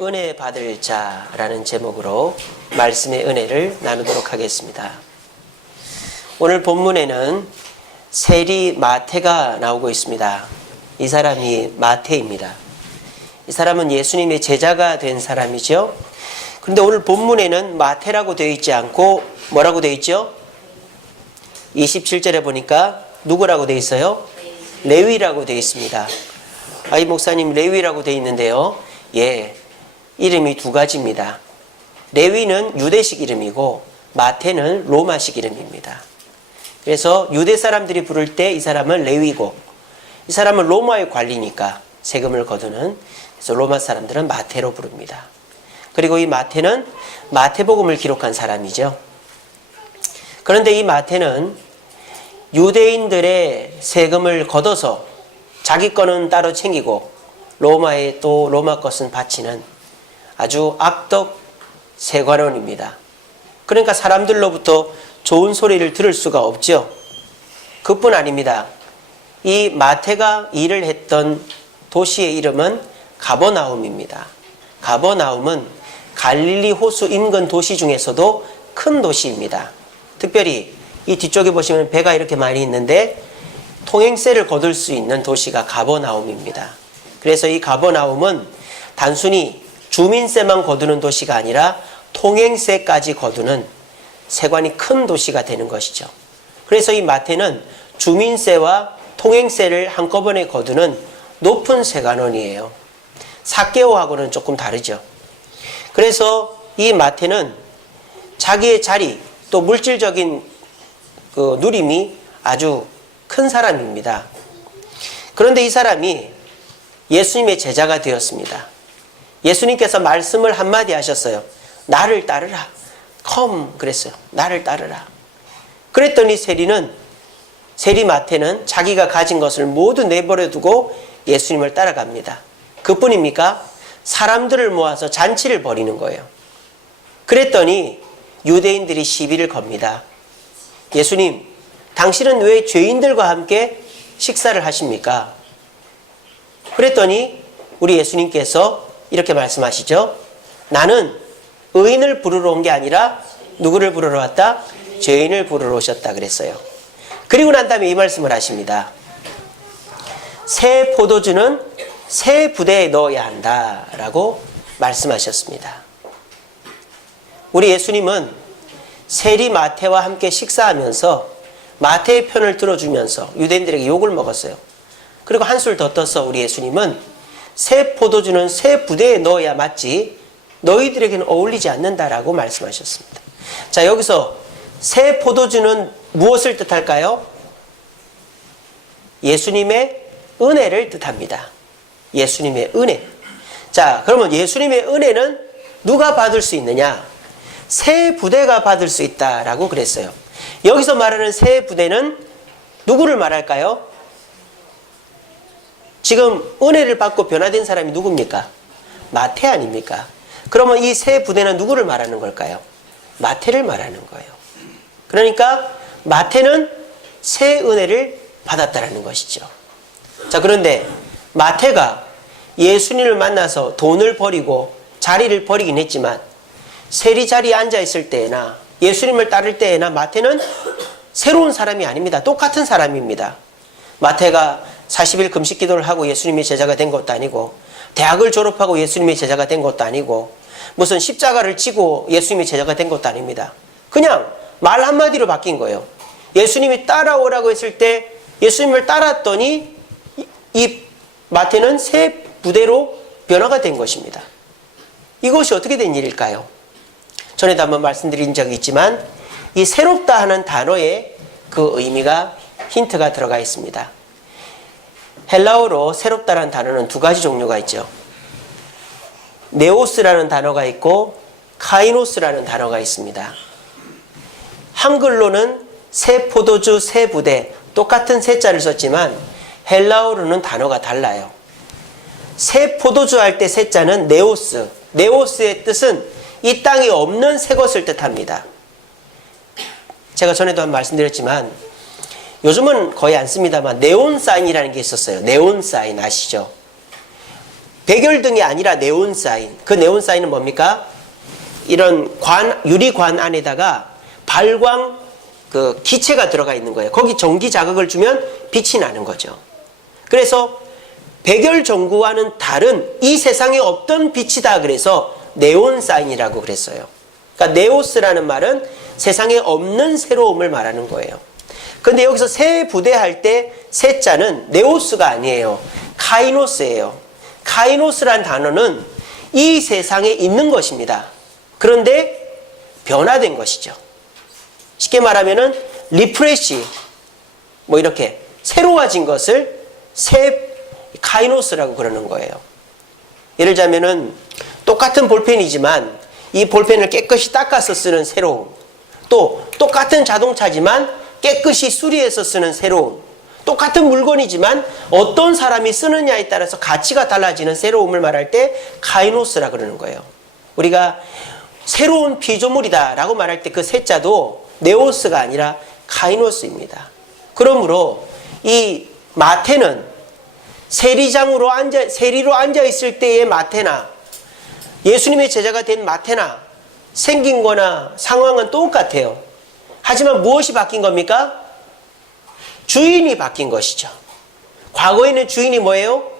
은혜 받을 자라는 제목으로 말씀의 은혜를 나누도록 하겠습니다. 오늘 본문에는 세리 마태가 나오고 있습니다. 이 사람이 마태입니다. 이 사람은 예수님의 제자가 된 사람이죠. 그런데 오늘 본문에는 마태라고 되어 있지 않고 뭐라고 되어 있죠? 27절에 보니까 누구라고 되어 있어요? 레위라고 되어 있습니다. 이 목사님 레위라고 되어 있는데요. 이름이 두 가지입니다. 레위는 유대식 이름이고 마태는 로마식 이름입니다. 그래서 유대 사람들이 부를 때 이 사람은 레위고 이 사람은 로마의 관리니까 세금을 거두는, 그래서 로마 사람들은 마태로 부릅니다. 그리고 이 마태는 마태복음을 기록한 사람이죠. 그런데 이 마태는 유대인들의 세금을 걷어서 자기 거는 따로 챙기고 로마에 또 로마 것은 바치는 아주 악덕 세관원입니다. 그러니까 사람들로부터 좋은 소리를 들을 수가 없죠. 그뿐 아닙니다. 이 마태가 일을 했던 도시의 이름은 가버나움입니다. 가버나움은 갈릴리 호수 인근 도시 중에서도 큰 도시입니다. 특별히 이 뒤쪽에 보시면 배가 이렇게 많이 있는데 통행세를 거둘 수 있는 도시가 가버나움입니다. 그래서 이 가버나움은 단순히 주민세만 거두는 도시가 아니라 통행세까지 거두는 세관이 큰 도시가 되는 것이죠. 그래서 이 마태는 주민세와 통행세를 한꺼번에 거두는 높은 세관원이에요. 삭개오하고는 조금 다르죠. 그래서 이 마태는 자기의 자리 또 물질적인 누림이 아주 큰 사람입니다. 그런데 이 사람이 예수님의 제자가 되었습니다. 예수님께서 말씀을 한마디 하셨어요. 나를 따르라. come 그랬어요. 나를 따르라. 그랬더니 세리 마태는 자기가 가진 것을 모두 내버려 두고 예수님을 따라갑니다. 그뿐입니까? 사람들을 모아서 잔치를 벌이는 거예요. 그랬더니 유대인들이 시비를 겁니다. 예수님, 당신은 왜 죄인들과 함께 식사를 하십니까? 그랬더니 우리 예수님께서 이렇게 말씀하시죠. 나는 의인을 부르러 온 게 아니라 누구를 부르러 왔다? 죄인을 부르러 오셨다 그랬어요. 그리고 난 다음에 이 말씀을 하십니다. 새 포도주는 새 부대에 넣어야 한다라고 말씀하셨습니다. 우리 예수님은 세리 마태와 함께 식사하면서 마태의 편을 들어주면서 유대인들에게 욕을 먹었어요. 그리고 한술 더 떠서 우리 예수님은 새 포도주는 새 부대에 넣어야 맞지 너희들에게는 어울리지 않는다라고 말씀하셨습니다. 자, 여기서 새 포도주는 무엇을 뜻할까요? 예수님의 은혜를 뜻합니다. 예수님의 은혜. 자, 그러면 예수님의 은혜는 누가 받을 수 있느냐? 새 부대가 받을 수 있다라고 그랬어요. 여기서 말하는 새 부대는 누구를 말할까요? 지금 은혜를 받고 변화된 사람이 누굽니까? 마태 아닙니까? 그러면 이 새 부대는 누구를 말하는 걸까요? 마태를 말하는 거예요. 그러니까 마태는 새 은혜를 받았다라는 것이죠. 자, 그런데 마태가 예수님을 만나서 돈을 버리고 자리를 버리긴 했지만 세리 자리에 앉아있을 때나 예수님을 따를 때나 마태는 새로운 사람이 아닙니다. 똑같은 사람입니다. 마태가 40일 금식 기도를 하고 예수님의 제자가 된 것도 아니고 대학을 졸업하고 예수님의 제자가 된 것도 아니고 무슨 십자가를 지고 예수님의 제자가 된 것도 아닙니다. 그냥 말 한마디로 바뀐 거예요. 예수님이 따라오라고 했을 때 예수님을 따랐더니 이 마태는 새 부대로 변화가 된 것입니다. 이것이 어떻게 된 일일까요? 전에도 한번 말씀드린 적이 있지만 이 새롭다 하는 단어에 그 의미가 힌트가 들어가 있습니다. 헬라어로 새롭다라는 단어는 두 가지 종류가 있죠. 네오스라는 단어가 있고 카이노스라는 단어가 있습니다. 한글로는 새 포도주, 새 부대 똑같은 새자를 썼지만 헬라어로는 단어가 달라요. 새 포도주 할 때 새자는 네오스. 네오스의 뜻은 이 땅에 없는 새 것을 뜻합니다. 제가 전에도 한 말씀드렸지만 요즘은 거의 안 씁니다만 네온 사인이라는 게 있었어요. 네온 사인 아시죠? 백열등이 아니라 네온사인. 그 네온사인은 뭡니까? 이런 유리관 안에다가 발광 그 기체가 들어가 있는 거예요. 거기 전기 자극을 주면 빛이 나는 거죠. 그래서 백열전구와는 다른 이 세상에 없던 빛이다. 그래서 네온사인이라고 그랬어요. 그러니까 네오스라는 말은 세상에 없는 새로움을 말하는 거예요. 근데 여기서 새 부대 할 때 새자는 네오스가 아니에요. 카이노스예요. 카이노스란 단어는 이 세상에 있는 것입니다. 그런데 변화된 것이죠. 쉽게 말하면은 리프레시, 뭐 이렇게 새로워진 것을 새 카이노스라고 그러는 거예요. 예를 들자면은 똑같은 볼펜이지만 이 볼펜을 깨끗이 닦아서 쓰는 새로움, 또 똑같은 자동차지만 깨끗이 수리해서 쓰는 새로움, 똑같은 물건이지만 어떤 사람이 쓰느냐에 따라서 가치가 달라지는 새로움을 말할 때 카이노스라 그러는 거예요. 우리가 새로운 피조물이다 라고 말할 때 그 새자도 네오스가 아니라 카이노스입니다. 그러므로 이 마태는 세리로 앉아 있을 때의 마태나 예수님의 제자가 된 마태나 생긴 거나 상황은 똑같아요. 하지만 무엇이 바뀐 겁니까? 주인이 바뀐 것이죠. 과거에는 주인이 뭐예요?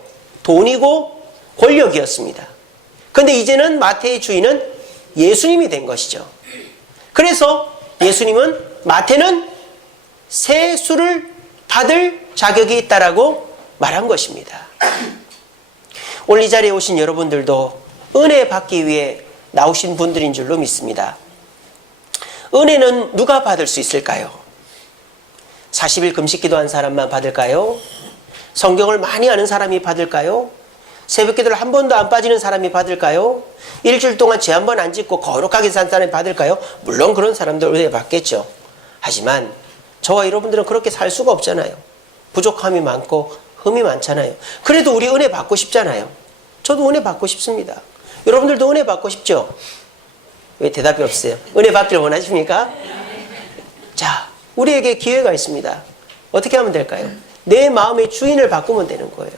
돈이고 권력이었습니다. 그런데 이제는 마태의 주인은 예수님이 된 것이죠. 그래서 예수님은 마태는 새 수를 받을 자격이 있다라고 말한 것입니다. 오늘 이 자리에 오신 여러분들도 은혜 받기 위해 나오신 분들인 줄로 믿습니다. 은혜는 누가 받을 수 있을까요? 40일 금식 기도한 사람만 받을까요? 성경을 많이 아는 사람이 받을까요? 새벽 기도를 한 번도 안 빠지는 사람이 받을까요? 일주일 동안 죄 한 번 안 짓고 거룩하게 산 사람이 받을까요? 물론 그런 사람들 은혜 받겠죠. 하지만 저와 여러분들은 그렇게 살 수가 없잖아요. 부족함이 많고 흠이 많잖아요. 그래도 우리 은혜 받고 싶잖아요. 저도 은혜 받고 싶습니다. 여러분들도 은혜 받고 싶죠? 왜 대답이 없어요? 은혜 받기를 원하십니까? 자, 우리에게 기회가 있습니다. 어떻게 하면 될까요? 내 마음의 주인을 바꾸면 되는 거예요.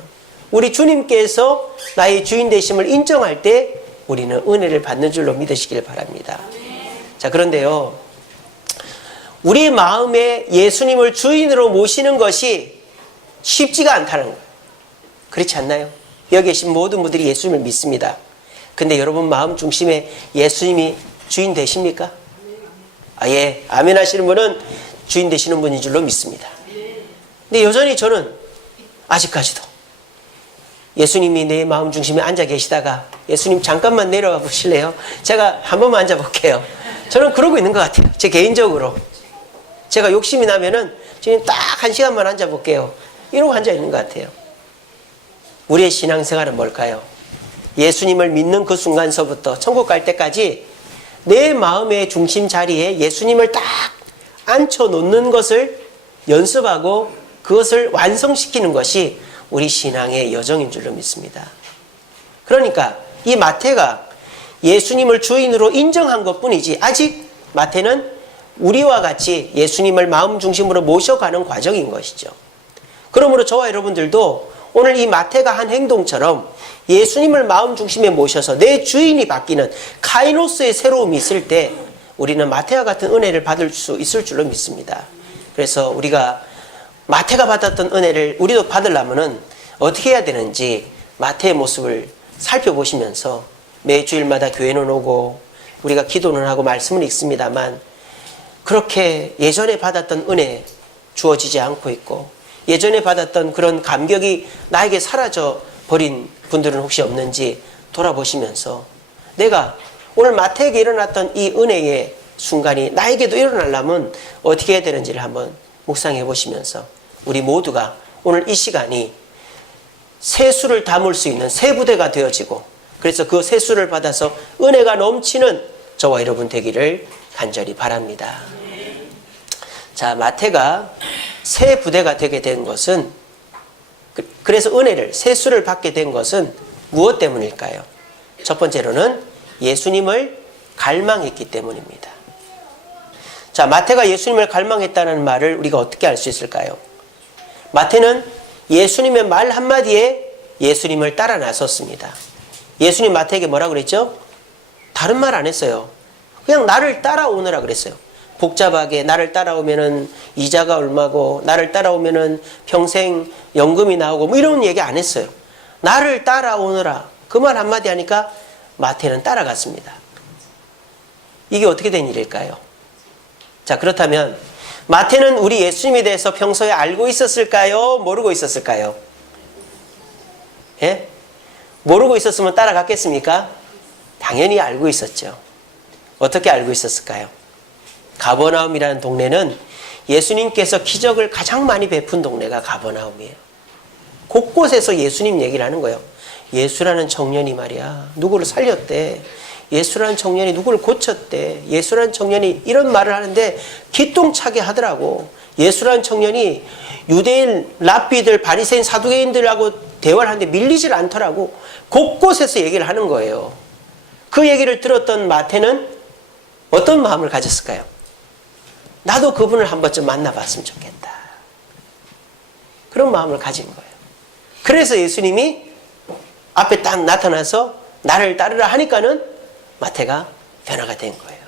우리 주님께서 나의 주인 되심을 인정할 때 우리는 은혜를 받는 줄로 믿으시길 바랍니다. 자, 그런데요, 우리 마음에 예수님을 주인으로 모시는 것이 쉽지가 않다는 거예요. 그렇지 않나요? 여기 계신 모든 분들이 예수님을 믿습니다. 근데 여러분 마음 중심에 예수님이 주인 되십니까? 예, 아멘 하시는 분은 주인 되시는 분인 줄로 믿습니다. 근데 여전히 저는 아직까지도 예수님이 내 마음 중심에 앉아 계시다가 예수님 잠깐만 내려와 보실래요? 제가 한 번만 앉아 볼게요. 저는 그러고 있는 것 같아요. 제 개인적으로. 제가 욕심이 나면은 주님 딱 1시간만 앉아 볼게요. 이러고 앉아 있는 것 같아요. 우리의 신앙생활은 뭘까요? 예수님을 믿는 그 순간서부터 천국 갈 때까지 내 마음의 중심 자리에 예수님을 딱 앉혀 놓는 것을 연습하고 그것을 완성시키는 것이 우리 신앙의 여정인 줄로 믿습니다. 그러니까 이 마태가 예수님을 주인으로 인정한 것뿐이지 아직 마태는 우리와 같이 예수님을 마음 중심으로 모셔가는 과정인 것이죠. 그러므로 저와 여러분들도 오늘 이 마태가 한 행동처럼 예수님을 마음 중심에 모셔서 내 주인이 바뀌는 카이노스의 새로움이 있을 때 우리는 마태와 같은 은혜를 받을 수 있을 줄로 믿습니다. 그래서 우리가 마태가 받았던 은혜를 우리도 받으려면 어떻게 해야 되는지 마태의 모습을 살펴보시면서 매 주일마다 교회는 오고 우리가 기도는 하고 말씀은 읽습니다만 그렇게 예전에 받았던 은혜 주어지지 않고 있고 예전에 받았던 그런 감격이 나에게 사라져 버린 분들은 혹시 없는지 돌아보시면서 내가 오늘 마태에게 일어났던 이 은혜의 순간이 나에게도 일어나려면 어떻게 해야 되는지를 한번 묵상해 보시면서 우리 모두가 오늘 이 시간이 세수를 담을 수 있는 새 부대가 되어지고 그래서 그 세수를 받아서 은혜가 넘치는 저와 여러분 되기를 간절히 바랍니다. 자, 마태가 새 부대가 되게 된 것은 그래서 은혜를 세수를 받게 된 것은 무엇 때문일까요? 첫 번째로는 예수님을 갈망했기 때문입니다. 자, 마태가 예수님을 갈망했다는 말을 우리가 어떻게 알 수 있을까요? 마태는 예수님의 말 한마디에 예수님을 따라 나섰습니다. 예수님 마태에게 뭐라 그랬죠? 다른 말 안 했어요. 그냥 나를 따라오느라 그랬어요. 복잡하게 나를 따라오면은 이자가 얼마고 나를 따라오면은 평생 연금이 나오고 뭐 이런 얘기 안 했어요. 나를 따라오느라 그 말 한마디 하니까 마태는 따라갔습니다. 이게 어떻게 된 일일까요? 자, 그렇다면 마태는 우리 예수님에 대해서 평소에 알고 있었을까요? 모르고 있었을까요? 예? 모르고 있었으면 따라갔겠습니까? 당연히 알고 있었죠. 어떻게 알고 있었을까요? 가버나움이라는 동네는 예수님께서 기적을 가장 많이 베푼 동네가 가버나움이에요. 곳곳에서 예수님 얘기를 하는 거예요. 예수라는 청년이 말이야 누구를 살렸대. 예수라는 청년이 누구를 고쳤대. 예수라는 청년이 이런 말을 하는데 기똥차게 하더라고. 예수라는 청년이 유대인 랍비들 바리새인 사두개인들하고 대화를 하는데 밀리질 않더라고. 곳곳에서 얘기를 하는 거예요. 그 얘기를 들었던 마태는 어떤 마음을 가졌을까요? 나도 그분을 한 번쯤 만나봤으면 좋겠다. 그런 마음을 가진 거예요. 그래서 예수님이 앞에 딱 나타나서 나를 따르라 하니까는 마태가 변화가 된 거예요.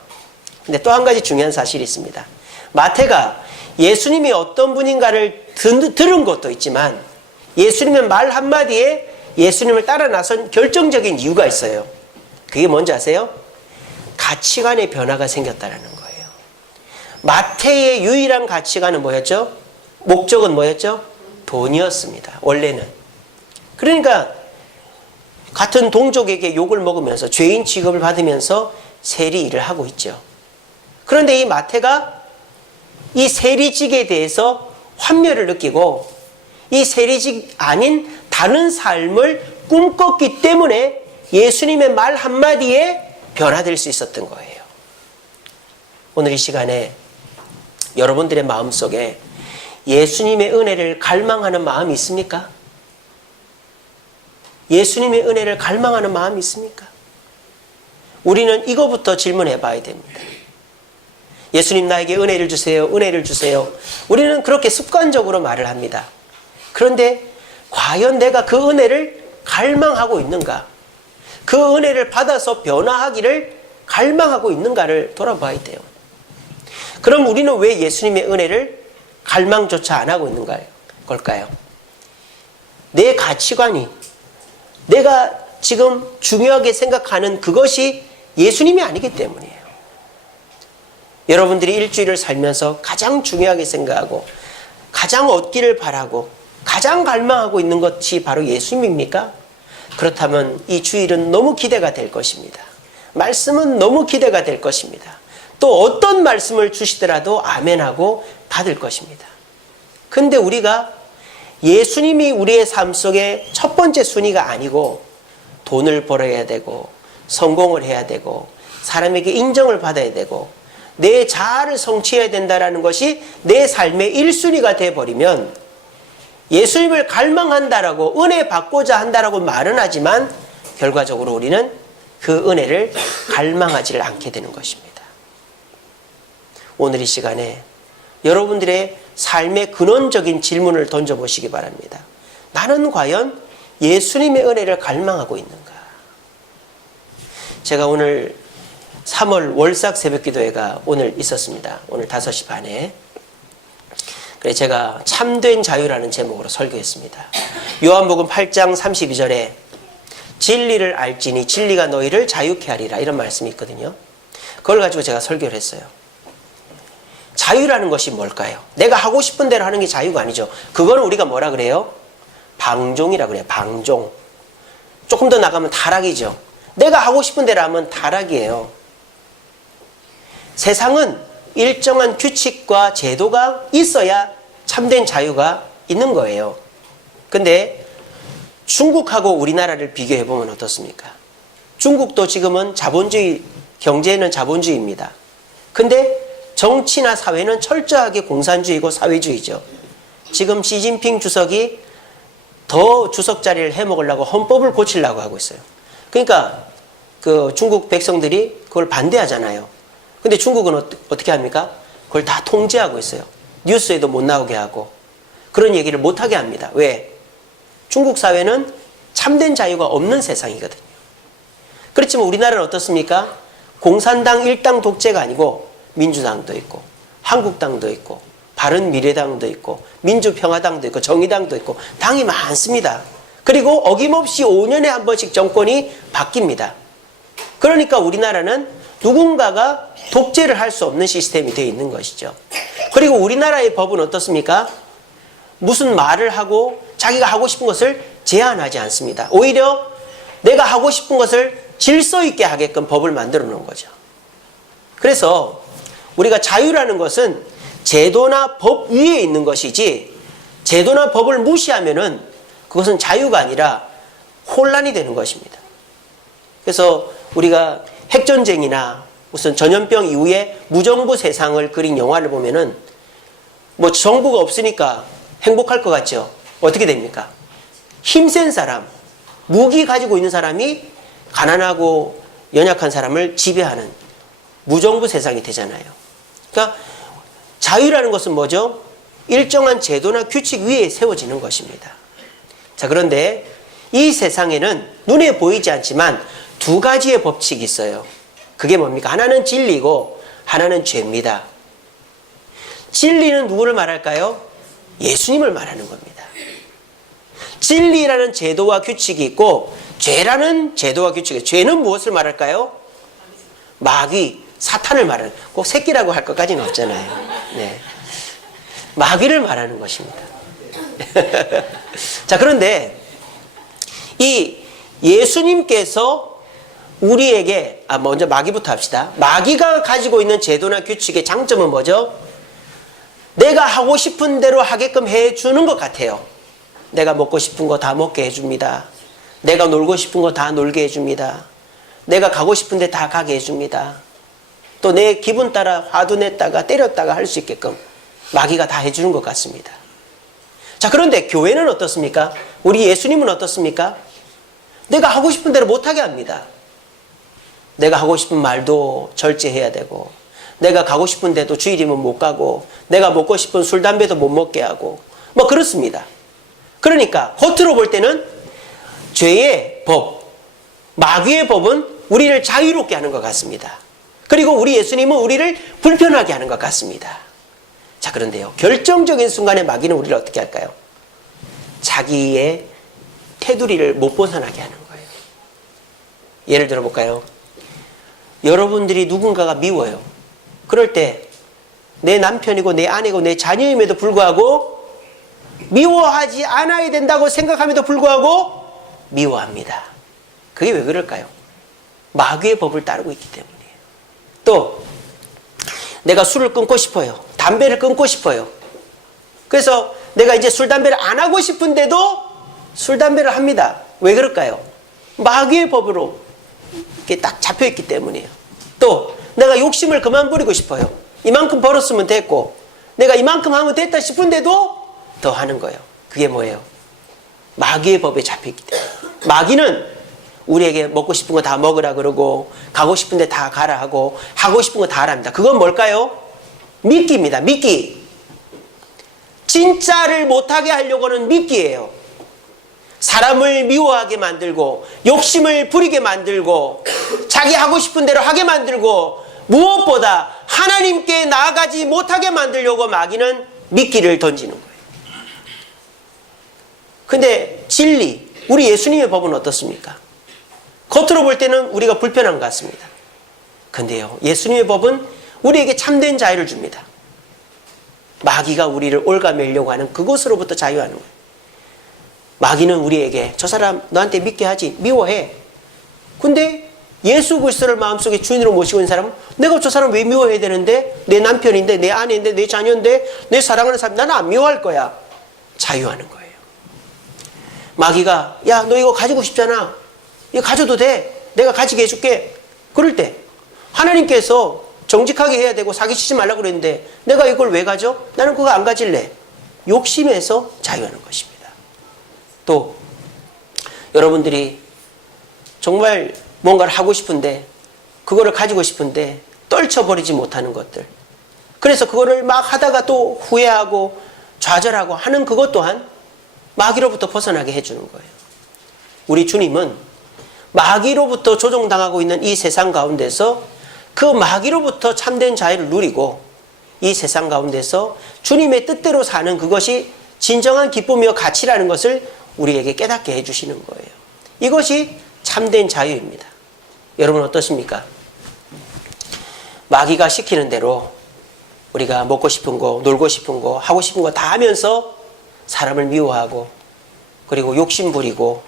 근데 또 한 가지 중요한 사실이 있습니다. 마태가 예수님이 어떤 분인가를 들은 것도 있지만 예수님의 말 한마디에 예수님을 따라 나선 결정적인 이유가 있어요. 그게 뭔지 아세요? 가치관의 변화가 생겼다는 거예요. 마태의 유일한 가치관은 뭐였죠? 목적은 뭐였죠? 돈이었습니다. 원래는. 그러니까 같은 동족에게 욕을 먹으면서 죄인 취급을 받으면서 세리 일을 하고 있죠. 그런데 이 마태가 이 세리직에 대해서 환멸을 느끼고 이 세리직 아닌 다른 삶을 꿈꿨기 때문에 예수님의 말 한마디에 변화될 수 있었던 거예요. 오늘 이 시간에 여러분들의 마음속에 예수님의 은혜를 갈망하는 마음이 있습니까? 예수님의 은혜를 갈망하는 마음이 있습니까? 우리는 이거부터 질문해 봐야 됩니다. 예수님 나에게 은혜를 주세요. 은혜를 주세요. 우리는 그렇게 습관적으로 말을 합니다. 그런데 과연 내가 그 은혜를 갈망하고 있는가? 그 은혜를 받아서 변화하기를 갈망하고 있는가를 돌아봐야 돼요. 그럼 우리는 왜 예수님의 은혜를 갈망조차 안 하고 있는 걸까요? 내 가치관이 내가 지금 중요하게 생각하는 그것이 예수님이 아니기 때문이에요. 여러분들이 일주일을 살면서 가장 중요하게 생각하고 가장 얻기를 바라고 가장 갈망하고 있는 것이 바로 예수님입니까? 그렇다면 이 주일은 너무 기대가 될 것입니다. 말씀은 너무 기대가 될 것입니다. 또 어떤 말씀을 주시더라도 아멘하고 받을 것입니다. 근데 우리가 예수님이 우리의 삶 속에 첫 번째 순위가 아니고 돈을 벌어야 되고 성공을 해야 되고 사람에게 인정을 받아야 되고 내 자아를 성취해야 된다는 것이 내 삶의 1순위가 되어버리면 예수님을 갈망한다라고 은혜 받고자 한다라고 말은 하지만 결과적으로 우리는 그 은혜를 갈망하지를 않게 되는 것입니다. 오늘 이 시간에 여러분들의 삶의 근원적인 질문을 던져보시기 바랍니다. 나는 과연 예수님의 은혜를 갈망하고 있는가? 제가 오늘 3월 월삭 새벽기도회가 오늘 있었습니다. 오늘 5시 반에. 그래서 제가 참된 자유라는 제목으로 설교했습니다. 요한복음 8장 32절에 진리를 알지니 진리가 너희를 자유케 하리라 이런 말씀이 있거든요. 그걸 가지고 제가 설교를 했어요. 자유라는 것이 뭘까요? 내가 하고 싶은 대로 하는 게 자유가 아니죠. 그거는 우리가 뭐라 그래요? 방종이라 그래요. 방종. 조금 더 나가면 타락이죠. 내가 하고 싶은 대로 하면 타락이에요. 세상은 일정한 규칙과 제도가 있어야 참된 자유가 있는 거예요. 근데 중국하고 우리나라를 비교해 보면 어떻습니까? 중국도 지금은 자본주의, 경제는 자본주의입니다. 근데 정치나 사회는 철저하게 공산주의고 사회주의죠. 지금 시진핑 주석이 더 주석 자리를 해먹으려고 헌법을 고치려고 하고 있어요. 그러니까 그 중국 백성들이 그걸 반대하잖아요. 근데 중국은 어떻게 합니까? 그걸 다 통제하고 있어요. 뉴스에도 못 나오게 하고 그런 얘기를 못 하게 합니다. 왜? 중국 사회는 참된 자유가 없는 세상이거든요. 그렇지만 우리나라는 어떻습니까? 공산당 일당 독재가 아니고 민주당도 있고 한국당도 있고 바른미래당도 있고 민주평화당도 있고 정의당도 있고 당이 많습니다. 그리고 어김없이 5년에 한 번씩 정권이 바뀝니다. 그러니까 우리나라는 누군가가 독재를 할 수 없는 시스템이 되어 있는 것이죠. 그리고 우리나라의 법은 어떻습니까? 무슨 말을 하고 자기가 하고 싶은 것을 제한하지 않습니다. 오히려 내가 하고 싶은 것을 질서 있게 하게끔 법을 만들어 놓은 거죠. 그래서 우리가 자유라는 것은 제도나 법 위에 있는 것이지 제도나 법을 무시하면은 그것은 자유가 아니라 혼란이 되는 것입니다. 그래서 우리가 핵전쟁이나 무슨 전염병 이후에 무정부 세상을 그린 영화를 보면은 뭐 정부가 없으니까 행복할 것 같죠? 어떻게 됩니까? 힘센 사람, 무기 가지고 있는 사람이 가난하고 연약한 사람을 지배하는 무정부 세상이 되잖아요. 그러니까 자유라는 것은 뭐죠? 일정한 제도나 규칙 위에 세워지는 것입니다. 자, 그런데 이 세상에는 눈에 보이지 않지만 두 가지의 법칙이 있어요. 그게 뭡니까? 하나는 진리고 하나는 죄입니다. 진리는 누구를 말할까요? 예수님을 말하는 겁니다. 진리라는 제도와 규칙이 있고 죄라는 제도와 규칙이, 죄는 무엇을 말할까요? 마귀, 사탄을 말하는, 꼭 새끼라고 할 것까지는 없잖아요. 네. 마귀를 말하는 것입니다. 자, 그런데 이 예수님께서 우리에게, 먼저 마귀부터 합시다. 마귀가 가지고 있는 제도나 규칙의 장점은 뭐죠? 내가 하고 싶은 대로 하게끔 해주는 것 같아요. 내가 먹고 싶은 거 다 먹게 해줍니다. 내가 놀고 싶은 거 다 놀게 해줍니다. 내가 가고 싶은 데 다 가게 해줍니다. 또 내 기분 따라 화도 냈다가 때렸다가 할 수 있게끔 마귀가 다 해주는 것 같습니다. 자, 그런데 교회는 어떻습니까? 우리 예수님은 어떻습니까? 내가 하고 싶은 대로 못하게 합니다. 내가 하고 싶은 말도 절제해야 되고, 내가 가고 싶은 데도 주일이면 못 가고, 내가 먹고 싶은 술, 담배도 못 먹게 하고, 뭐 그렇습니다. 그러니까 겉으로 볼 때는 죄의 법, 마귀의 법은 우리를 자유롭게 하는 것 같습니다. 그리고 우리 예수님은 우리를 불편하게 하는 것 같습니다. 자, 그런데요, 결정적인 순간에 마귀는 우리를 어떻게 할까요? 자기의 테두리를 못 벗어나게 하는 거예요. 예를 들어 볼까요? 여러분들이 누군가가 미워요. 그럴 때 내 남편이고 내 아내고 내 자녀임에도 불구하고 미워하지 않아야 된다고 생각함에도 불구하고 미워합니다. 그게 왜 그럴까요? 마귀의 법을 따르고 있기 때문이에요. 또 내가 술을 끊고 싶어요. 담배를 끊고 싶어요. 그래서 내가 이제 술, 담배를 안 하고 싶은데도 술, 담배를 합니다. 왜 그럴까요? 마귀의 법으로 이렇게 딱 잡혀있기 때문이에요. 또 내가 욕심을 그만 부리고 싶어요. 이만큼 벌었으면 됐고 내가 이만큼 하면 됐다 싶은데도 더 하는 거예요. 그게 뭐예요? 마귀의 법에 잡혀있기 때문에. 마귀는 우리에게 먹고 싶은 거 다 먹으라 그러고 가고 싶은 데 다 가라 하고 하고 싶은 거 다 하랍니다. 그건 뭘까요? 미끼입니다. 미끼. 진짜를 못하게 하려고 하는 미끼예요. 사람을 미워하게 만들고 욕심을 부리게 만들고 자기 하고 싶은 대로 하게 만들고 무엇보다 하나님께 나아가지 못하게 만들려고 마귀는 미끼를 던지는 거예요. 근데 진리, 우리 예수님의 법은 어떻습니까? 겉으로 볼 때는 우리가 불편한 것 같습니다. 근데요, 예수님의 법은 우리에게 참된 자유를 줍니다. 마귀가 우리를 올가매려고 하는 그것으로부터 자유하는 거예요. 마귀는 우리에게 저 사람 너한테 믿게 하지, 미워해. 근데 예수 그리스도를 마음속에 주인으로 모시고 있는 사람은 내가 저 사람 왜 미워해야 되는데? 내 남편인데, 내 아내인데, 내 자녀인데, 내 사랑하는 사람 나는 안 미워할 거야. 자유하는 거예요. 마귀가 야, 너 이거 가지고 싶잖아. 이거 가져도 돼. 내가 가지게 해줄게. 그럴 때 하나님께서 정직하게 해야 되고 사기치지 말라고 그랬는데 내가 이걸 왜 가져? 나는 그거 안 가질래. 욕심에서 자유하는 것입니다. 또 여러분들이 정말 뭔가를 하고 싶은데 그거를 가지고 싶은데 떨쳐버리지 못하는 것들, 그래서 그거를 막 하다가 또 후회하고 좌절하고 하는 그것 또한 마귀로부터 벗어나게 해주는 거예요. 우리 주님은 마귀로부터 조종당하고 있는 이 세상 가운데서 그 마귀로부터 참된 자유를 누리고 이 세상 가운데서 주님의 뜻대로 사는 그것이 진정한 기쁨이요 가치라는 것을 우리에게 깨닫게 해주시는 거예요. 이것이 참된 자유입니다. 여러분 어떠십니까? 마귀가 시키는 대로 우리가 먹고 싶은 거, 놀고 싶은 거, 하고 싶은 거 다 하면서 사람을 미워하고 그리고 욕심 부리고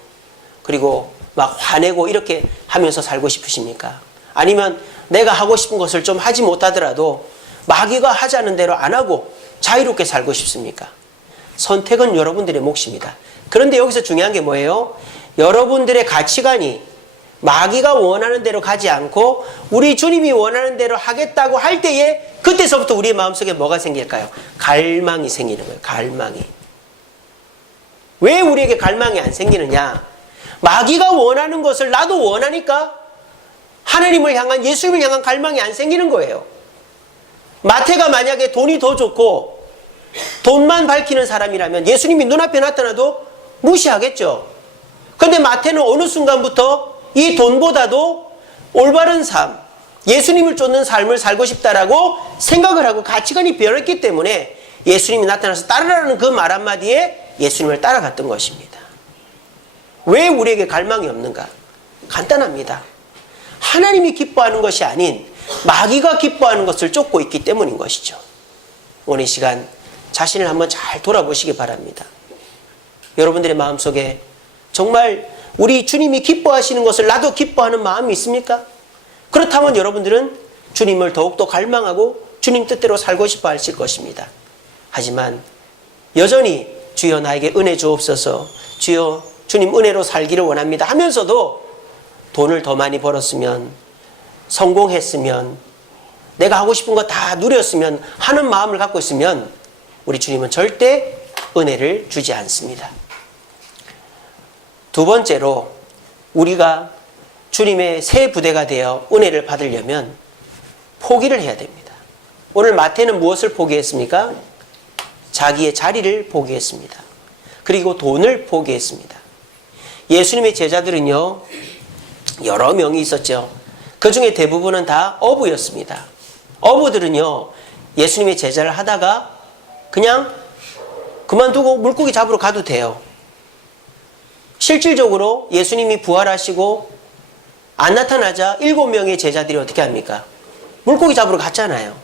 그리고 막 화내고 이렇게 하면서 살고 싶으십니까? 아니면 내가 하고 싶은 것을 좀 하지 못하더라도 마귀가 하자는 대로 안 하고 자유롭게 살고 싶습니까? 선택은 여러분들의 몫입니다. 그런데 여기서 중요한 게 뭐예요? 여러분들의 가치관이 마귀가 원하는 대로 가지 않고 우리 주님이 원하는 대로 하겠다고 할 때에 그때서부터 우리의 마음속에 뭐가 생길까요? 갈망이 생기는 거예요. 갈망이. 왜 우리에게 갈망이 안 생기느냐? 마귀가 원하는 것을 나도 원하니까 하나님을 향한, 예수님을 향한 갈망이 안 생기는 거예요. 마태가 만약에 돈이 더 좋고 돈만 밝히는 사람이라면 예수님이 눈앞에 나타나도 무시하겠죠. 그런데 마태는 어느 순간부터 이 돈보다도 올바른 삶, 예수님을 쫓는 삶을 살고 싶다라고 생각을 하고 가치관이 변했기 때문에 예수님이 나타나서 따르라는 그 말 한마디에 예수님을 따라갔던 것입니다. 왜 우리에게 갈망이 없는가? 간단합니다. 하나님이 기뻐하는 것이 아닌 마귀가 기뻐하는 것을 쫓고 있기 때문인 것이죠. 오늘 이 시간 자신을 한번 잘 돌아보시기 바랍니다. 여러분들의 마음속에 정말 우리 주님이 기뻐하시는 것을 나도 기뻐하는 마음이 있습니까? 그렇다면 여러분들은 주님을 더욱더 갈망하고 주님 뜻대로 살고 싶어 하실 것입니다. 하지만 여전히 주여 나에게 은혜 주옵소서, 주여 주님 은혜로 살기를 원합니다 하면서도 돈을 더 많이 벌었으면, 성공했으면, 내가 하고 싶은 거 다 누렸으면 하는 마음을 갖고 있으면 우리 주님은 절대 은혜를 주지 않습니다. 두 번째로 우리가 주님의 새 부대가 되어 은혜를 받으려면 포기를 해야 됩니다. 오늘 마태는 무엇을 포기했습니까? 자기의 자리를 포기했습니다. 그리고 돈을 포기했습니다. 예수님의 제자들은요, 여러 명이 있었죠. 그 중에 대부분은 다 어부였습니다. 어부들은요, 예수님의 제자를 하다가 그냥 그만두고 물고기 잡으러 가도 돼요. 실질적으로 예수님이 부활하시고 안 나타나자 7명의 제자들이 어떻게 합니까? 물고기 잡으러 갔잖아요.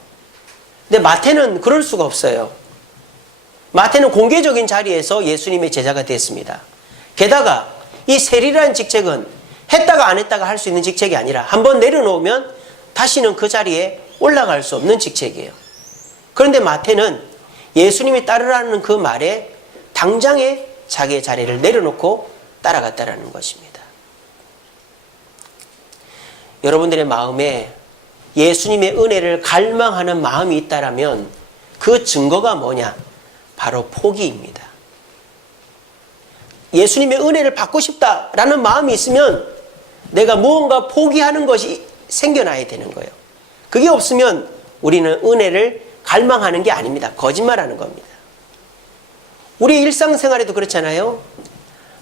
근데 마태는 그럴 수가 없어요. 마태는 공개적인 자리에서 예수님의 제자가 됐습니다. 게다가 이 세리라는 직책은 했다가 안 했다가 할 수 있는 직책이 아니라 한번 내려놓으면 다시는 그 자리에 올라갈 수 없는 직책이에요. 그런데 마태는 예수님이 따르라는 그 말에 당장에 자기의 자리를 내려놓고 따라갔다라는 것입니다. 여러분들의 마음에 예수님의 은혜를 갈망하는 마음이 있다라면 그 증거가 뭐냐? 바로 포기입니다. 예수님의 은혜를 받고 싶다라는 마음이 있으면 내가 무언가 포기하는 것이 생겨나야 되는 거예요. 그게 없으면 우리는 은혜를 갈망하는 게 아닙니다. 거짓말하는 겁니다. 우리 일상생활에도 그렇잖아요.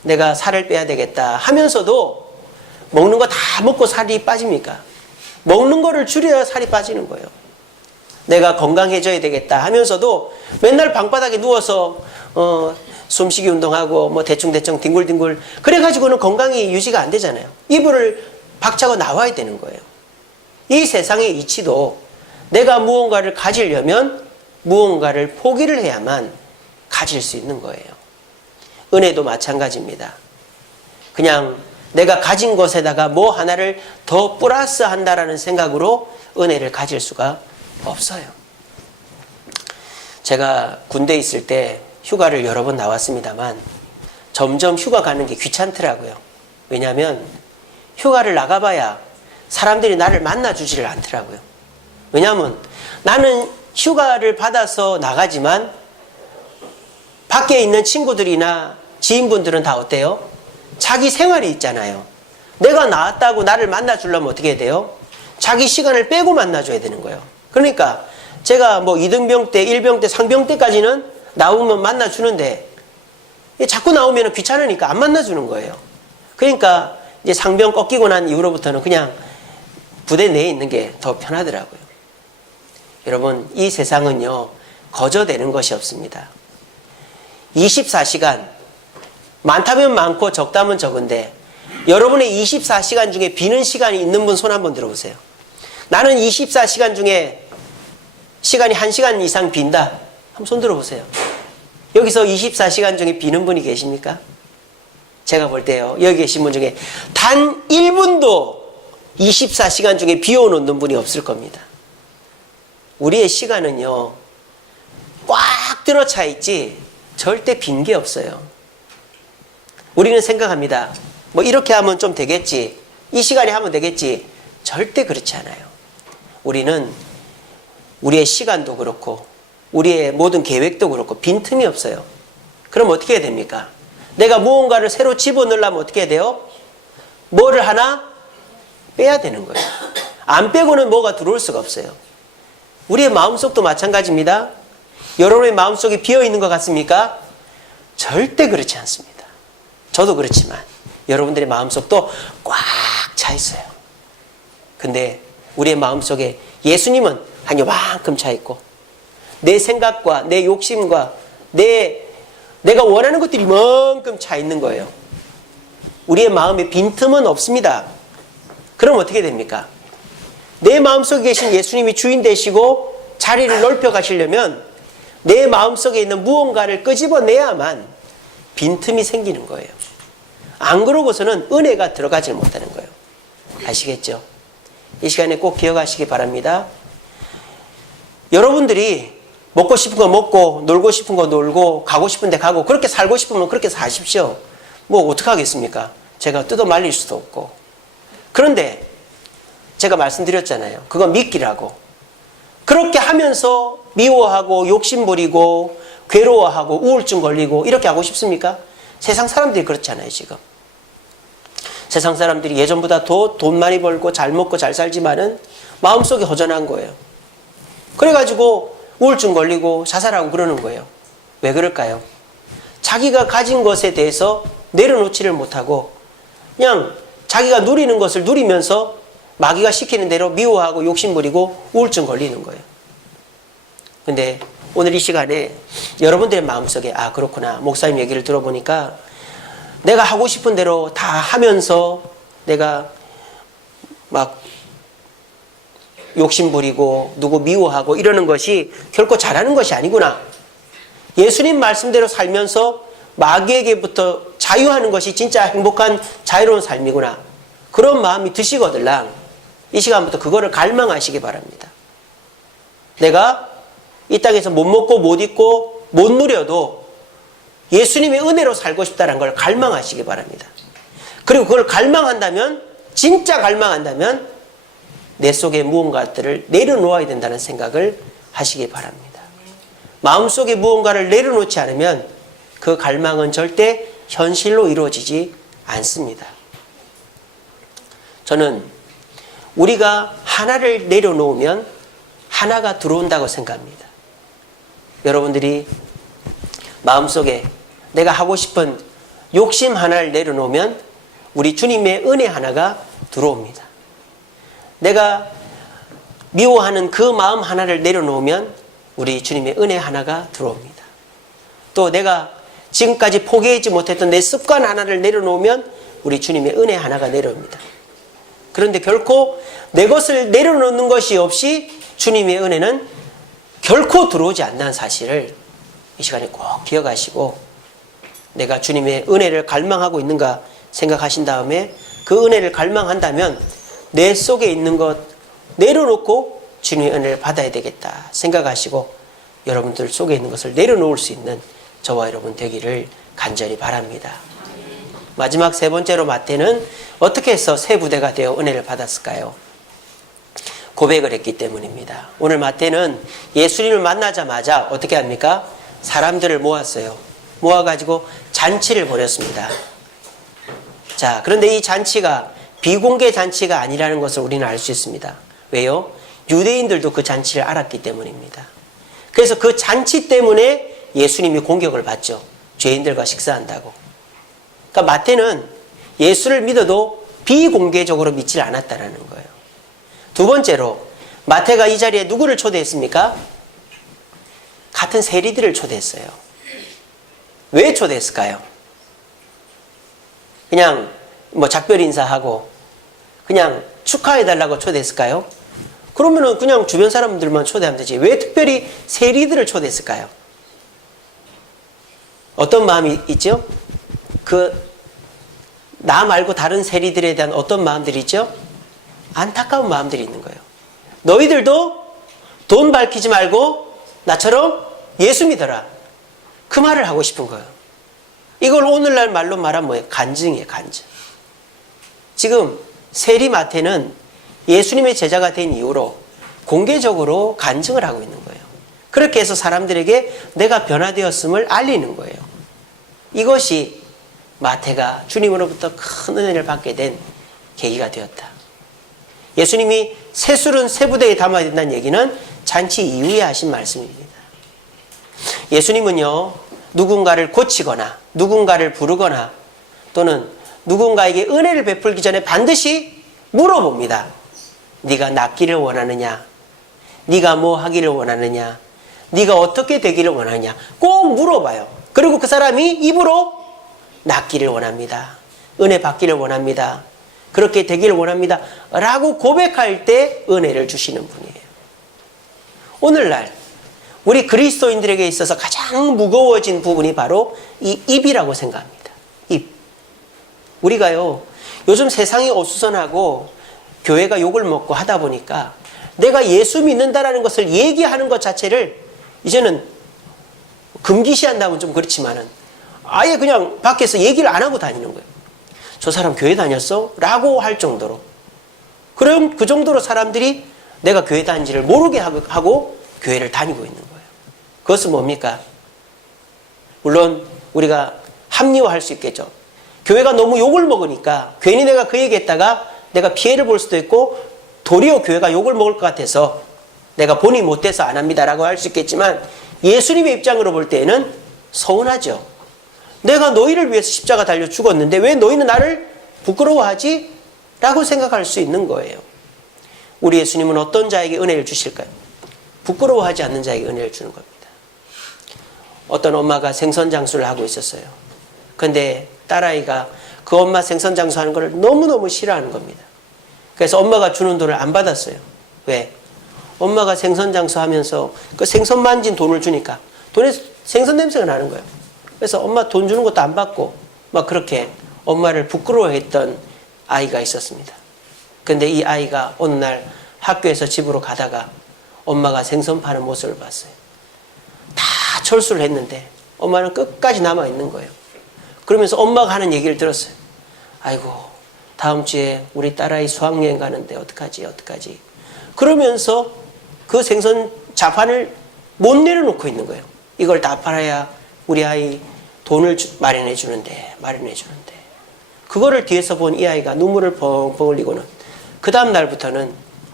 내가 살을 빼야 되겠다 하면서도 먹는 거 다 먹고 살이 빠집니까? 먹는 거를 줄여야 살이 빠지는 거예요. 내가 건강해져야 되겠다 하면서도 맨날 방바닥에 누워서 숨쉬기 운동하고 뭐 대충대충 뒹굴뒹굴 그래가지고는 건강이 유지가 안 되잖아요. 이불을 박차고 나와야 되는 거예요. 이 세상의 이치도 내가 무언가를 가지려면 무언가를 포기를 해야만 가질 수 있는 거예요. 은혜도 마찬가지입니다. 그냥 내가 가진 것에다가 뭐 하나를 더 플러스 한다라는 생각으로 은혜를 가질 수가 없어요. 제가 군대에 있을 때 휴가를 여러 번 나왔습니다만 점점 휴가 가는 게 귀찮더라고요. 왜냐하면 휴가를 나가봐야 사람들이 나를 만나주지를 않더라고요. 왜냐하면 나는 휴가를 받아서 나가지만 밖에 있는 친구들이나 지인분들은 다 어때요? 자기 생활이 있잖아요. 내가 나왔다고 나를 만나주려면 어떻게 해야 돼요? 자기 시간을 빼고 만나줘야 되는 거예요. 그러니까 제가 뭐 2등병 때, 1병 때, 상병 때까지는 나오면 만나주는데 자꾸 나오면 귀찮으니까 안 만나주는 거예요. 그러니까 이제 상병 꺾이고 난 이후로부터는 그냥 부대 내에 있는 게 더 편하더라고요. 여러분, 이 세상은요, 거저되는 것이 없습니다. 24시간, 많다면 많고 적다면 적은데 여러분의 24시간 중에 비는 시간이 있는 분 손 한번 들어보세요. 나는 24시간 중에 시간이 1시간 이상 빈다. 한번 손 들어보세요. 여기서 24시간 중에 비는 분이 계십니까? 제가 볼 때요, 여기 계신 분 중에 단 1분도 24시간 중에 비워놓는 분이 없을 겁니다. 우리의 시간은요, 꽉 들어차 있지 절대 빈 게 없어요. 우리는 생각합니다. 뭐 이렇게 하면 좀 되겠지, 이 시간에 하면 되겠지. 절대 그렇지 않아요. 우리는 우리의 시간도 그렇고 우리의 모든 계획도 그렇고 빈틈이 없어요. 그럼 어떻게 해야 됩니까? 내가 무언가를 새로 집어넣으려면 어떻게 해야 돼요? 뭐를 하나 빼야 되는 거예요. 안 빼고는 뭐가 들어올 수가 없어요. 우리의 마음속도 마찬가지입니다. 여러분의 마음속이 비어있는 것 같습니까? 절대 그렇지 않습니다. 저도 그렇지만 여러분들의 마음속도 꽉 차 있어요. 근데 우리의 마음속에 예수님은 한 요만큼 차 있고 내 생각과 내 욕심과 내가 원하는 것들이 이만큼 차 있는 거예요. 우리의 마음에 빈틈은 없습니다. 그럼 어떻게 됩니까? 내 마음속에 계신 예수님이 주인 되시고 자리를 넓혀 가시려면 내 마음속에 있는 무언가를 끄집어내야만 빈틈이 생기는 거예요. 안 그러고서는 은혜가 들어가지 못하는 거예요. 아시겠죠? 이 시간에 꼭 기억하시기 바랍니다. 여러분들이 먹고 싶은 거 먹고 놀고 싶은 거 놀고 가고 싶은 데 가고 그렇게 살고 싶으면 그렇게 사십시오. 뭐 어떡하겠습니까? 제가 뜯어 말릴 수도 없고. 그런데 제가 말씀드렸잖아요. 그건 미끼라고. 그렇게 하면서 미워하고 욕심부리고 괴로워하고 우울증 걸리고 이렇게 하고 싶습니까? 세상 사람들이 그렇잖아요, 지금. 세상 사람들이 예전보다 더 돈 많이 벌고 잘 먹고 잘 살지만은 마음속이 허전한 거예요. 그래가지고 우울증 걸리고 자살하고 그러는 거예요. 왜 그럴까요? 자기가 가진 것에 대해서 내려놓지를 못하고 그냥 자기가 누리는 것을 누리면서 마귀가 시키는 대로 미워하고 욕심부리고 우울증 걸리는 거예요. 근데 오늘 이 시간에 여러분들의 마음속에 아 그렇구나, 목사님 얘기를 들어보니까 내가 하고 싶은 대로 다 하면서 내가 막 욕심부리고 누구 미워하고 이러는 것이 결코 잘하는 것이 아니구나. 예수님 말씀대로 살면서 마귀에게부터 자유하는 것이 진짜 행복한 자유로운 삶이구나. 그런 마음이 드시거들랑 이 시간부터 그거를 갈망하시기 바랍니다. 내가 이 땅에서 못 먹고 못 입고 못 누려도 예수님의 은혜로 살고 싶다는 걸 갈망하시기 바랍니다. 그리고 그걸 갈망한다면, 진짜 갈망한다면 내 속에 무언가들을 내려놓아야 된다는 생각을 하시기 바랍니다. 마음속에 무언가를 내려놓지 않으면 그 갈망은 절대 현실로 이루어지지 않습니다. 저는 우리가 하나를 내려놓으면 하나가 들어온다고 생각합니다. 여러분들이 마음속에 내가 하고 싶은 욕심 하나를 내려놓으면 우리 주님의 은혜 하나가 들어옵니다. 내가 미워하는 그 마음 하나를 내려놓으면 우리 주님의 은혜 하나가 들어옵니다. 또 내가 지금까지 포기하지 못했던 내 습관 하나를 내려놓으면 우리 주님의 은혜 하나가 내려옵니다. 그런데 결코 내 것을 내려놓는 것이 없이 주님의 은혜는 결코 들어오지 않는 사실을 이 시간에 꼭 기억하시고 내가 주님의 은혜를 갈망하고 있는가 생각하신 다음에 그 은혜를 갈망한다면 내 속에 있는 것 내려놓고 주님의 은혜를 받아야 되겠다 생각하시고 여러분들 속에 있는 것을 내려놓을 수 있는 저와 여러분 되기를 간절히 바랍니다. 마지막 세 번째로 마태는 어떻게 해서 새 부대가 되어 은혜를 받았을까요? 고백을 했기 때문입니다. 오늘 마태는 예수님을 만나자마자 어떻게 합니까? 사람들을 모았어요. 모아가지고 잔치를 벌였습니다. 자, 그런데 이 잔치가 비공개 잔치가 아니라는 것을 우리는 알 수 있습니다. 왜요? 유대인들도 그 잔치를 알았기 때문입니다. 그래서 그 잔치 때문에 예수님이 공격을 받죠. 죄인들과 식사한다고. 그러니까 마태는 예수를 믿어도 비공개적으로 믿질 않았다는 거예요. 두 번째로 마태가 이 자리에 누구를 초대했습니까? 같은 세리들을 초대했어요. 왜 초대했을까요? 그냥 작별 인사하고 그냥 축하해달라고 초대했을까요? 그러면은 그냥 주변 사람들만 초대하면 되지. 왜 특별히 세리들을 초대했을까요? 어떤 마음이 있죠? 나 말고 다른 세리들에 대한 어떤 마음들이 있죠? 안타까운 마음들이 있는 거예요. 너희들도 돈 밝히지 말고 나처럼 예수 믿어라. 그 말을 하고 싶은 거예요. 이걸 오늘날 말로 말하면 뭐예요? 간증이에요, 간증. 지금 세리 마태는 예수님의 제자가 된 이후로 공개적으로 간증을 하고 있는 거예요. 그렇게 해서 사람들에게 내가 변화되었음을 알리는 거예요. 이것이 마태가 주님으로부터 큰 은혜를 받게 된 계기가 되었다. 예수님이 새술은 새부대에 담아야 된다는 얘기는 잔치 이후에 하신 말씀입니다. 예수님은요, 누군가를 고치거나 누군가를 부르거나 또는 누군가에게 은혜를 베풀기 전에 반드시 물어봅니다. 네가 낫기를 원하느냐? 네가 뭐 하기를 원하느냐? 네가 어떻게 되기를 원하느냐? 꼭 물어봐요. 그리고 그 사람이 입으로 낫기를 원합니다. 은혜 받기를 원합니다. 그렇게 되기를 원합니다. 라고 고백할 때 은혜를 주시는 분이에요. 오늘날 우리 그리스도인들에게 있어서 가장 무거워진 부분이 바로 이 입이라고 생각합니다. 입. 우리가요, 요즘 세상이 어수선하고 교회가 욕을 먹고 하다 보니까 내가 예수 믿는다라는 것을 얘기하는 것 자체를 이제는 금기시한다면 좀 그렇지만은 아예 그냥 밖에서 얘기를 안 하고 다니는 거예요. 저 사람 교회 다녔어? 라고 할 정도로. 그럼 그 정도로 사람들이 내가 교회 다닌지를 모르게 하고 교회를 다니고 있는 거예요. 그것은 뭡니까? 물론 우리가 합리화할 수 있겠죠. 교회가 너무 욕을 먹으니까 괜히 내가 그 얘기했다가 내가 피해를 볼 수도 있고 도리어 교회가 욕을 먹을 것 같아서 내가 본의 못해서 안 합니다라고 할 수 있겠지만 예수님의 입장으로 볼 때에는 서운하죠. 내가 너희를 위해서 십자가 달려 죽었는데 왜 너희는 나를 부끄러워하지? 라고 생각할 수 있는 거예요. 우리 예수님은 어떤 자에게 은혜를 주실까요? 부끄러워하지 않는 자에게 은혜를 주는 겁니다. 어떤 엄마가 생선 장수를 하고 있었어요. 근데 딸아이가 그 엄마 생선 장수하는 걸 너무너무 싫어하는 겁니다. 그래서 엄마가 주는 돈을 안 받았어요. 왜? 엄마가 생선 장수하면서 그 생선 만진 돈을 주니까 돈에 생선 냄새가 나는 거예요. 그래서 엄마 돈 주는 것도 안 받고 막 그렇게 엄마를 부끄러워했던 아이가 있었습니다. 근데 이 아이가 어느 날 학교에서 집으로 가다가 엄마가 생선 파는 모습을 봤어요. 다 철수를 했는데 엄마는 끝까지 남아있는 거예요. 그러면서 엄마가 하는 얘기를 들었어요. 아이고, 다음 주에 우리 딸아이 수학여행 가는데 어떡하지? 그러면서 그 생선 자판을 못 내려놓고 있는 거예요. 이걸 다 팔아야 우리 아이 돈을 마련해 주는데. 그거를 뒤에서 본 이 아이가 눈물을 펑펑 흘리고는 그 다음 날부터는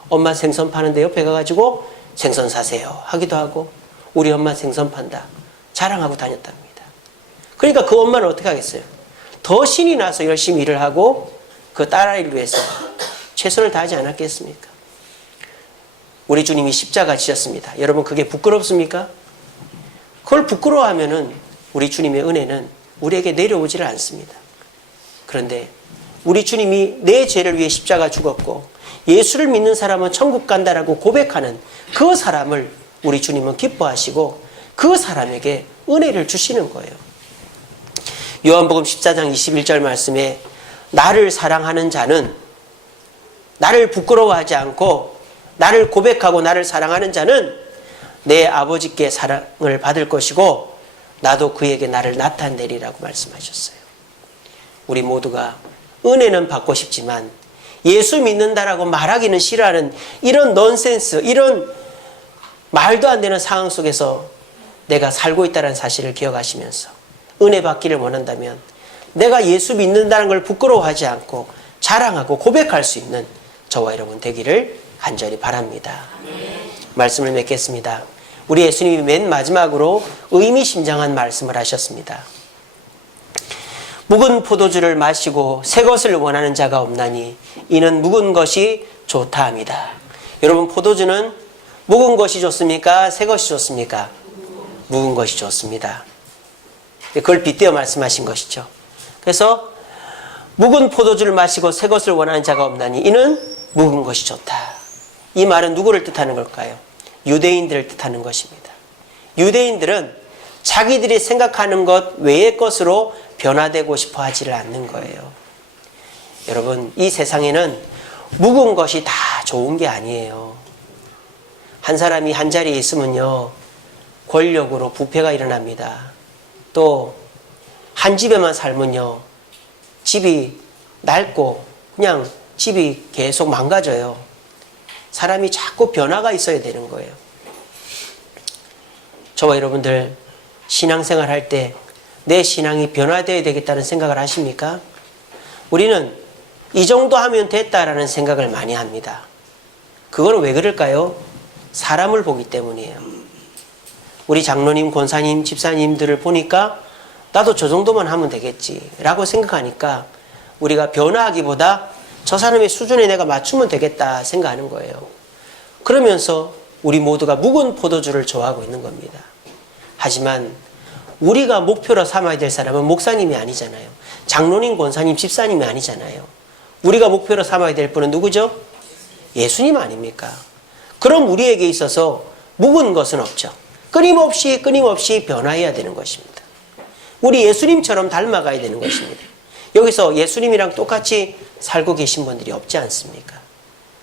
엄마 생선 파는데 옆에 가가지고 생선 사세요 하기도 하고 우리 엄마 생선 판다 자랑하고 다녔답니다. 그러니까 그 엄마는 어떻게 하겠어요? 더 신이 나서 열심히 일을 하고 그 딸아이를 위해서 최선을 다하지 않았겠습니까? 우리 주님이 십자가 지셨습니다. 여러분 그게 부끄럽습니까? 그걸 부끄러워하면은 우리 주님의 은혜는 우리에게 내려오지를 않습니다. 그런데 우리 주님이 내 죄를 위해 십자가 죽었고 예수를 믿는 사람은 천국 간다라고 고백하는 그 사람을 우리 주님은 기뻐하시고 그 사람에게 은혜를 주시는 거예요. 요한복음 14장 21절 말씀에 나를 사랑하는 자는 나를 부끄러워하지 않고 나를 고백하고 나를 사랑하는 자는 내 아버지께 사랑을 받을 것이고 나도 그에게 나를 나타내리라고 말씀하셨어요. 우리 모두가 은혜는 받고 싶지만 예수 믿는다라고 말하기는 싫어하는 이런 넌센스, 이런 말도 안 되는 상황 속에서 내가 살고 있다는 사실을 기억하시면서 은혜 받기를 원한다면 내가 예수 믿는다는 걸 부끄러워하지 않고 자랑하고 고백할 수 있는 저와 여러분 되기를 간절히 바랍니다. 말씀을 맺겠습니다. 우리 예수님이 맨 마지막으로 의미심장한 말씀을 하셨습니다. 묵은 포도주를 마시고 새 것을 원하는 자가 없나니 이는 묵은 것이 좋다 합니다. 여러분, 포도주는 묵은 것이 좋습니까? 새 것이 좋습니까? 묵은 것이 좋습니다. 그걸 빗대어 말씀하신 것이죠. 그래서 묵은 포도주를 마시고 새 것을 원하는 자가 없나니 이는 묵은 것이 좋다. 이 말은 누구를 뜻하는 걸까요? 유대인들을 뜻하는 것입니다. 유대인들은 자기들이 생각하는 것 외의 것으로 변화되고 싶어 하지를 않는 거예요. 여러분, 이 세상에는 묵은 것이 다 좋은 게 아니에요. 한 사람이 한 자리에 있으면요, 권력으로 부패가 일어납니다. 또 한 집에만 살면요, 집이 낡고 그냥 집이 계속 망가져요. 사람이 자꾸 변화가 있어야 되는 거예요. 저와 여러분들 신앙생활 할 때 내 신앙이 변화되어야 되겠다는 생각을 하십니까? 우리는 이 정도 하면 됐다라는 생각을 많이 합니다. 그건 왜 그럴까요? 사람을 보기 때문이에요. 우리 장로님, 권사님, 집사님들을 보니까 나도 저 정도만 하면 되겠지라고 생각하니까 우리가 변화하기보다 저 사람의 수준에 내가 맞추면 되겠다 생각하는 거예요. 그러면서 우리 모두가 묵은 포도주를 좋아하고 있는 겁니다. 하지만 우리가 목표로 삼아야 될 사람은 목사님이 아니잖아요. 장로님, 권사님, 집사님이 아니잖아요. 우리가 목표로 삼아야 될 분은 누구죠? 예수님 아닙니까? 그럼 우리에게 있어서 묵은 것은 없죠. 끊임없이 변화해야 되는 것입니다. 우리 예수님처럼 닮아가야 되는 것입니다. 여기서 예수님이랑 똑같이 살고 계신 분들이 없지 않습니까?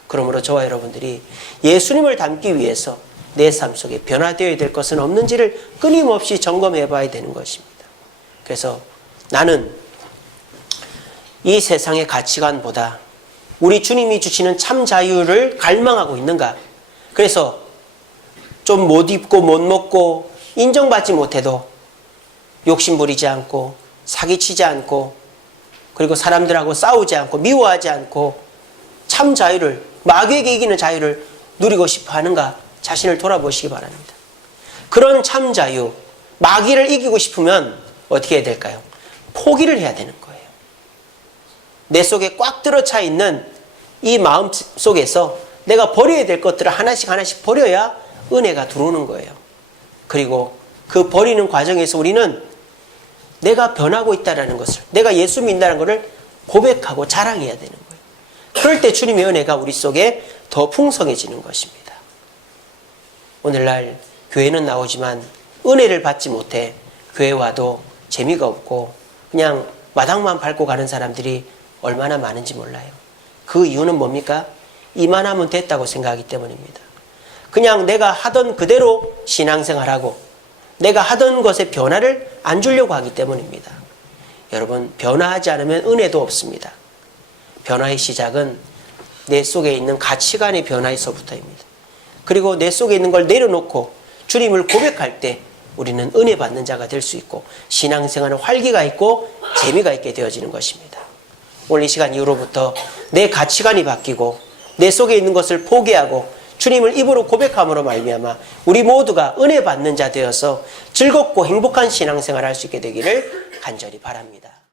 그러므로 저와 여러분들이 예수님을 닮기 위해서 내 삶 속에 변화되어야 될 것은 없는지를 끊임없이 점검해 봐야 되는 것입니다. 그래서 나는 이 세상의 가치관보다 우리 주님이 주시는 참 자유를 갈망하고 있는가? 그래서 좀 못 입고 못 먹고 인정받지 못해도 욕심 부리지 않고 사기치지 않고 그리고 사람들하고 싸우지 않고 미워하지 않고 참 자유를, 마귀에게 이기는 자유를 누리고 싶어 하는가? 자신을 돌아보시기 바랍니다. 그런 참 자유, 마귀를 이기고 싶으면 어떻게 해야 될까요? 포기를 해야 되는 거예요. 내 속에 꽉 들어차 있는 이 마음 속에서 내가 버려야 될 것들을 하나씩 버려야 은혜가 들어오는 거예요. 그리고 그 버리는 과정에서 우리는 내가 변하고 있다는 것을, 내가 예수 믿는다는 것을 고백하고 자랑해야 되는 거예요. 그럴 때 주님의 은혜가 우리 속에 더 풍성해지는 것입니다. 오늘날 교회는 나오지만 은혜를 받지 못해 교회 와도 재미가 없고 그냥 마당만 밟고 가는 사람들이 얼마나 많은지 몰라요. 그 이유는 뭡니까? 이만하면 됐다고 생각하기 때문입니다. 그냥 내가 하던 그대로 신앙생활하고 내가 하던 것에 변화를 안 주려고 하기 때문입니다. 여러분, 변화하지 않으면 은혜도 없습니다. 변화의 시작은 내 속에 있는 가치관의 변화에서부터입니다. 그리고 내 속에 있는 걸 내려놓고 주님을 고백할 때 우리는 은혜 받는 자가 될 수 있고 신앙생활은 활기가 있고 재미가 있게 되어지는 것입니다. 오늘 이 시간 이후로부터 내 가치관이 바뀌고 내 속에 있는 것을 포기하고 주님을 입으로 고백함으로 말미암아 우리 모두가 은혜 받는 자 되어서 즐겁고 행복한 신앙생활을 할 수 있게 되기를 간절히 바랍니다.